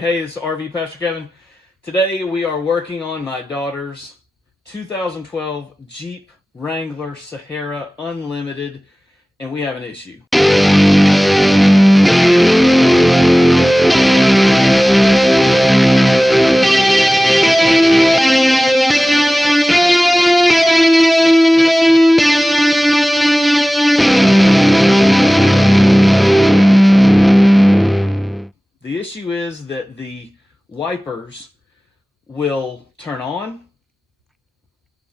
Hey, it's RV Pastor Kevin. Today we are working on my daughter's 2012 Jeep Wrangler Sahara Unlimited, and we have an issue. The issue is that the wipers will turn on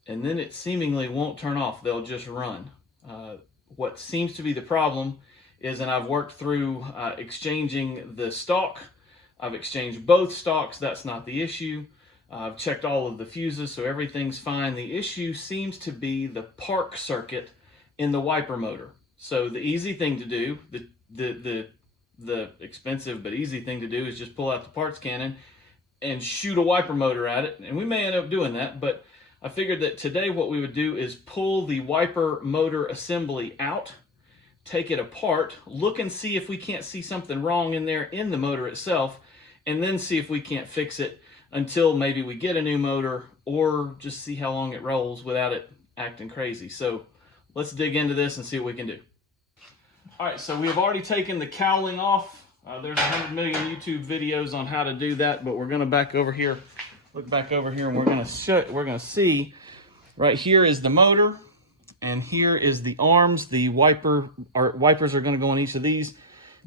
and then it seemingly won't turn off. They'll just run. What seems to be the problem is, and I've worked through exchanging the stock. I've exchanged both stocks. That's not the issue. I've checked all of the fuses, so everything's fine. The issue seems to be the park circuit in the wiper motor. So the easy thing to do, the expensive but easy thing to do, is just pull out the parts cannon and shoot a wiper motor at it. And we may end up doing that, but I figured that today what we would do is pull the wiper motor assembly out, take it apart, look and see if we can't see something wrong in there in the motor itself, and then see if we can't fix it until maybe we get a new motor, or just see how long it rolls without it acting crazy. So let's dig into this and see what we can do. All right, so we've already taken the cowling off. There's 100 million YouTube videos on how to do that, but we're gonna back over here, look back over here, and we're gonna see right here is the motor, and here is the arms. The wipers are gonna go on each of these.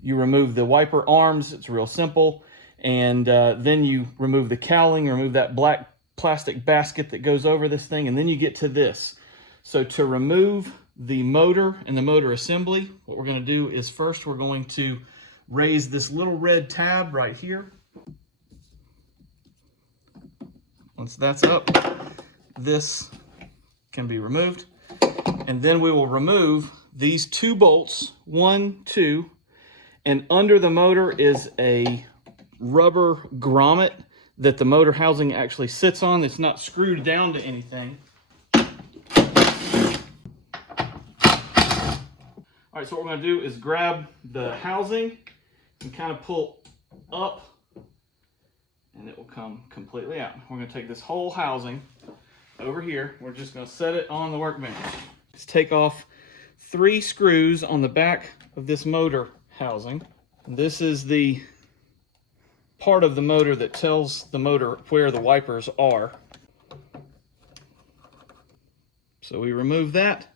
You remove the wiper arms, it's real simple, and then you remove the cowling, remove that black plastic basket that goes over this thing, and then you get to this. So to remove the motor and the motor assembly, what we're going to do is first we're going to raise this little red tab right here. Once that's up, this can be removed, and then we will remove these two bolts, 1, 2, and under the motor is a rubber grommet that the motor housing actually sits on. It's not screwed down to anything. All right, so what we're gonna do is grab the housing and kind of pull up, and it will come completely out. We're gonna take this whole housing over here. We're just gonna set it on the workbench. Let's take off 3 screws on the back of this motor housing. This is the part of the motor that tells the motor where the wipers are. So we remove that.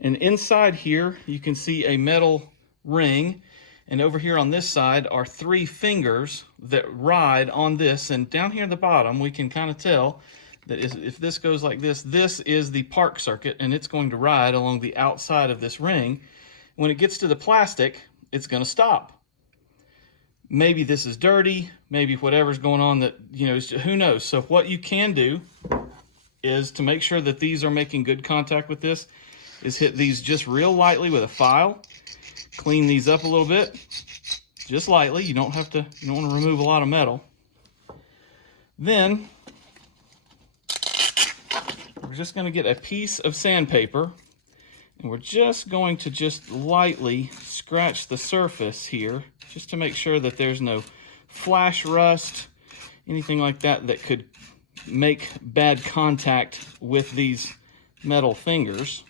And inside here, you can see a metal ring. And over here on this side are 3 fingers that ride on this. And down here at the bottom, we can kind of tell that if this goes like this, this is the park circuit, and it's going to ride along the outside of this ring. When it gets to the plastic, it's going to stop. Maybe this is dirty, maybe whatever's going on that, you know, who knows. So what you can do is, to make sure that these are making good contact with this, is hit these just real lightly with a file. Clean these up a little bit, just lightly. You don't want to remove a lot of metal. Then we're just going to get a piece of sandpaper, and we're just going to just lightly scratch the surface here, just to make sure that there's no flash rust, anything like that that could make bad contact with these metal fingers.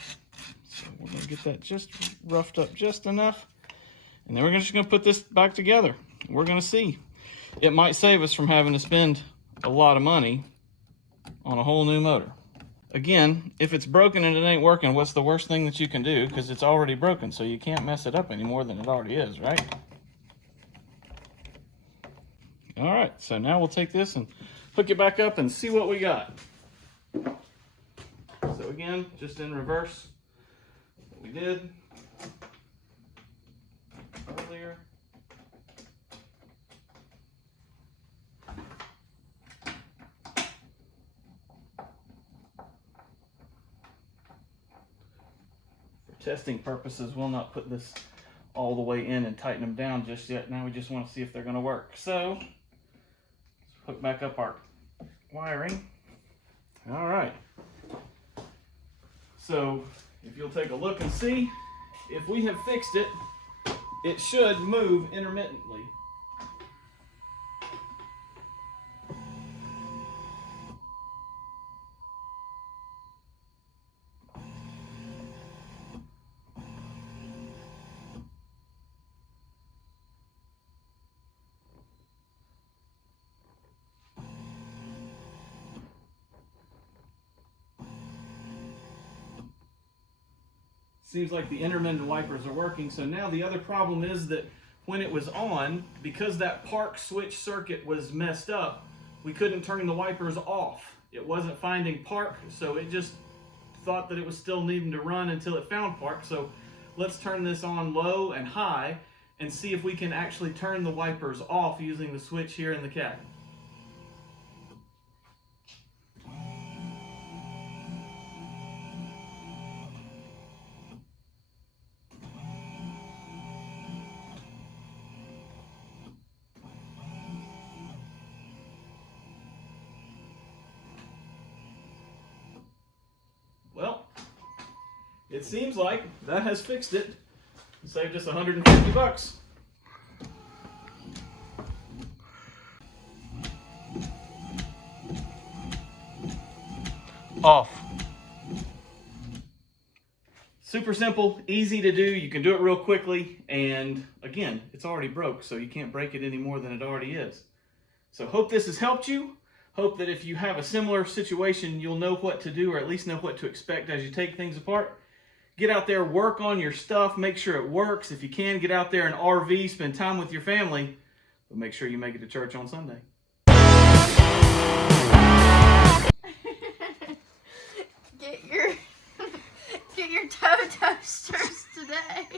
So we're going to get that just roughed up just enough, and then we're just going to put this back together. We're going to see. It might save us from having to spend a lot of money on a whole new motor. Again, if it's broken and it ain't working, what's the worst thing that you can do? Because it's already broken, so you can't mess it up any more than it already is, right? All right, so now we'll take this and hook it back up and see what we got. So again, just in reverse, what we did earlier. For testing purposes, we'll not put this all the way in and tighten them down just yet. Now we just want to see if they're going to work. So let's hook back up our wiring. All right. So if you'll take a look and see, if we have fixed it, it should move intermittently. Seems like the intermittent wipers are working. So now the other problem is that when it was on, because that park switch circuit was messed up, we couldn't turn the wipers off. It wasn't finding park, so it just thought that it was still needing to run until it found park. So let's turn this on low and high and see if we can actually turn the wipers off using the switch here in the cabin. Well, it seems like that has fixed it. It saved us $150. Off. Super simple, easy to do. You can do it real quickly, and again, it's already broke, so you can't break it any more than it already is. So hope this has helped you. Hope that if you have a similar situation, you'll know what to do, or at least know what to expect as you take things apart. Get out there, work on your stuff, make sure it works. If you can, get out there and RV, spend time with your family, but make sure you make it to church on Sunday. Get your toe toasters today.